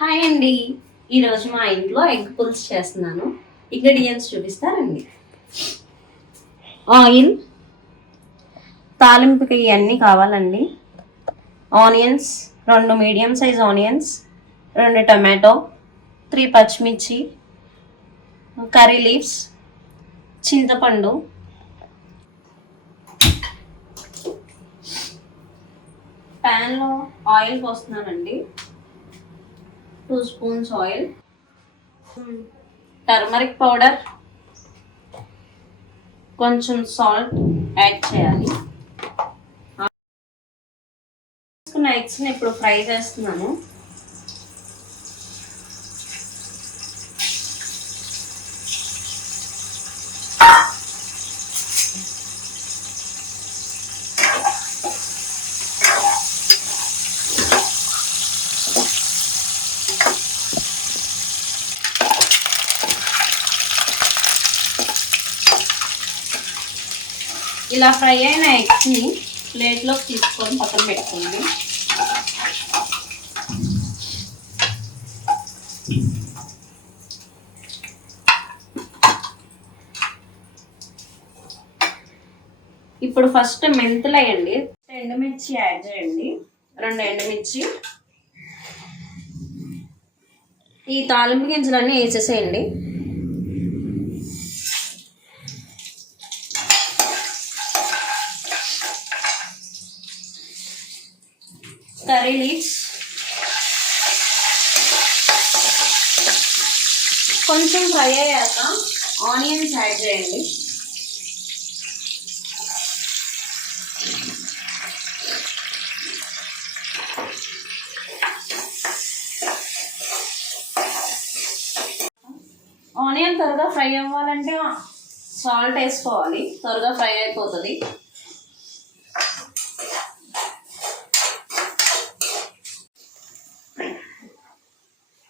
Hi అండి. ఈరోజు మా ఇంట్లో ఎగ్ పులుసు చేస్తున్నాను. ఇంగ్రీడియంట్స్ చూపిస్తారండి. ఆయిల్, తాలింపుకి ఇవన్నీ కావాలండి. Onions, 2 medium size onions, 2 tomato, 3 పచ్చిమిర్చి, కర్రీ లీవ్స్, చింతపండు, ప్యాన్లో ఆయిల్ పోస్తున్నానండి. 2 స్పూన్స్ ఆయిల్, టర్మరిక్ పౌడర్, కొంచెం సాల్ట్ యాడ్ చేయాలి. ఎగ్స్ని ఇప్పుడు ఫ్రై చేస్తున్నాను. ఇలా ఫ్రై అయిన ఎగ్స్ని ప్లేట్లోకి తీసుకొని పక్కన పెట్టుకోండి. ఇప్పుడు ఫస్ట్ మెంతులు వేయండి. ఎండుమిర్చి యాడ్ చేయండి, 2 ఎండుమిర్చి. ఈ తాలింపు గింజలన్నీ వేసేసేయండి. కర్రీ లీవ్స్, కొంచెం ఫ్రై అయ్యాక ఆనియన్స్ యాడ్ చేయండి. ఆనియన్ త్వరగా ఫ్రై అవ్వాలంటే సాల్ట్ వేసుకోవాలి, త్వరగా ఫ్రై అయిపోతుంది.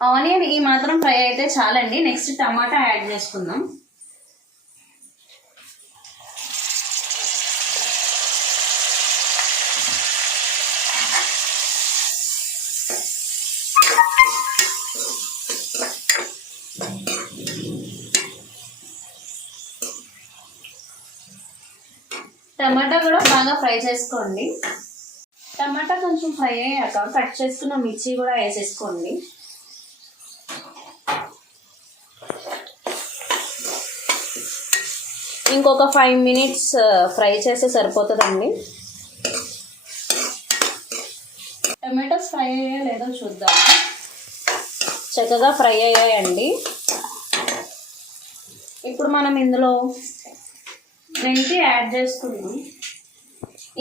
ఆనియన్ ఈ మాత్రం ఫ్రై అయితే చాలండి. నెక్స్ట్ టమాటా యాడ్ చేసుకుందాం. టమాటా కూడా బాగా ఫ్రై చేసుకోండి. టమాటా కొంచెం ఫ్రై అయ్యాక కట్ చేసుకున్న మిర్చి కూడా వేసేసుకోండి. ఇంకొక 5 minutes ఫ్రై చేస్తే సరిపోతుందండి. టమాటోస్ ఫ్రై అయ్యాయో లేదో చూద్దాం. చక్కగా ఫ్రై అయ్యాయండి. ఇప్పుడు మనం ఇందులో మెంతి యాడ్ చేసుకుందాం.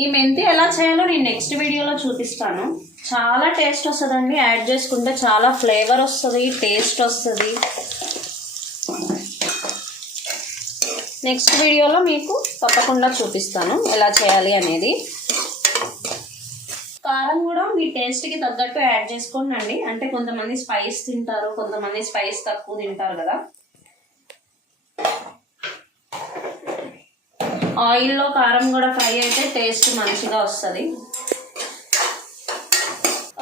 ఈ మెంతి ఎలా చేయాలో నేను నెక్స్ట్ వీడియోలో చూపిస్తాను. చాలా టేస్ట్ వస్తుందండి. యాడ్ చేసుకుంటే చాలా ఫ్లేవర్ వస్తుంది, టేస్ట్ వస్తుంది. నెక్స్ట్ వీడియోలో మీకు తప్పకుండా చూపిస్తాను ఎలా చేయాలి అనేది. కారం కూడా మీ టేస్ట్కి తగ్గట్టు యాడ్ చేసుకోండి. అంటే కొంతమంది స్పైస్ తింటారు, కొంతమంది స్పైస్ తక్కువ తింటారు కదా. ఆయిల్లో కారం కూడా ఫ్రై అయితే టేస్ట్ మంచిగా వస్తుంది.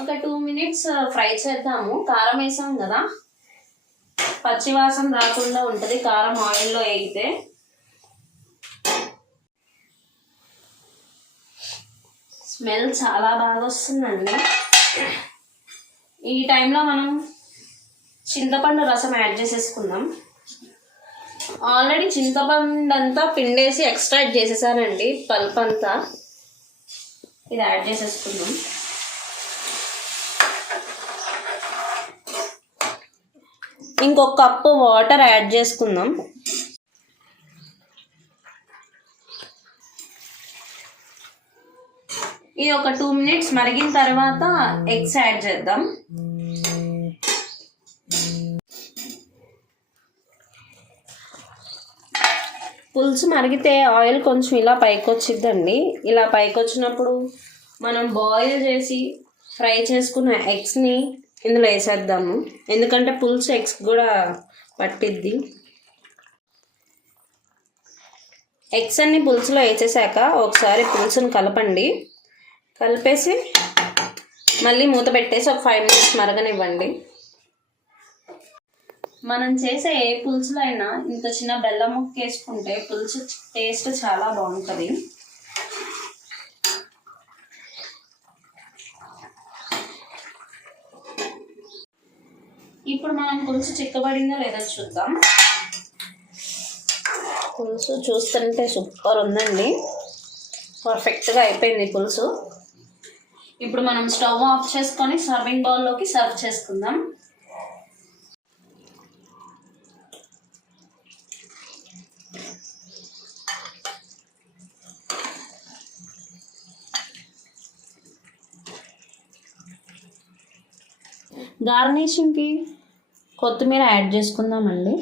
ఒక 2 minutes ఫ్రై చేద్దాము. కారం వేసాం కదా, పచ్చివాసన రాకుండా ఉంటుంది కారం ఆయిల్లో వేగితే. స్మెల్ చాలా బాగా వస్తుందండి. ఈ టైంలో మనం చింతపండు రసం యాడ్ చేసేసుకుందాం. ఆల్రెడీ చింతపండు అంతా పిండేసి ఎక్స్ట్రాక్ట్ చేసేసానండి, పల్ప్ అంతా. ఇది యాడ్ చేసేసుకుందాం. ఇంకొక కప్పు వాటర్ యాడ్ చేసుకుందాం. ఇది ఒక 2 minutes మరిగిన తర్వాత ఎగ్స్ యాడ్ చేద్దాం. పులుసు మరిగితే ఆయిల్ కొంచెం ఇలా పైకి వచ్చిద్దండి. ఇలా పైకి వచ్చినప్పుడు మనం బాయిల్ చేసి ఫ్రై చేసుకున్న ఎగ్స్ని ఇందులో వేసేద్దాము. ఎందుకంటే పులుసు ఎగ్స్ కూడా పట్టిద్ది. ఎగ్స్ అన్ని పులుసులో వేసేసాక ఒకసారి పులుసుని కలపండి. కలిపేసి మళ్ళీ మూత పెట్టేసి ఒక 5 minutes మరగనివ్వండి. మనం చేసే ఏ పులుసులో అయినా ఇంత చిన్న బెల్లం ముక్క వేసుకుంటే పులుసు టేస్ట్ చాలా బాగుంటుంది. ఇప్పుడు మనం పులుసు చిక్కబడిందో లేదో చూద్దాం. పులుసు చూస్తుంటే సూపర్ ఉందండి, పర్ఫెక్ట్గా అయిపోయింది పులుసు. ఇప్పుడు మనం స్టవ్ ఆఫ్ చేసుకొని సర్వింగ్ బౌల్లోకి సర్వ్ చేసుకుందాం. గార్నిషింగ్కి కొత్తిమీర యాడ్ చేసుకుందామండి.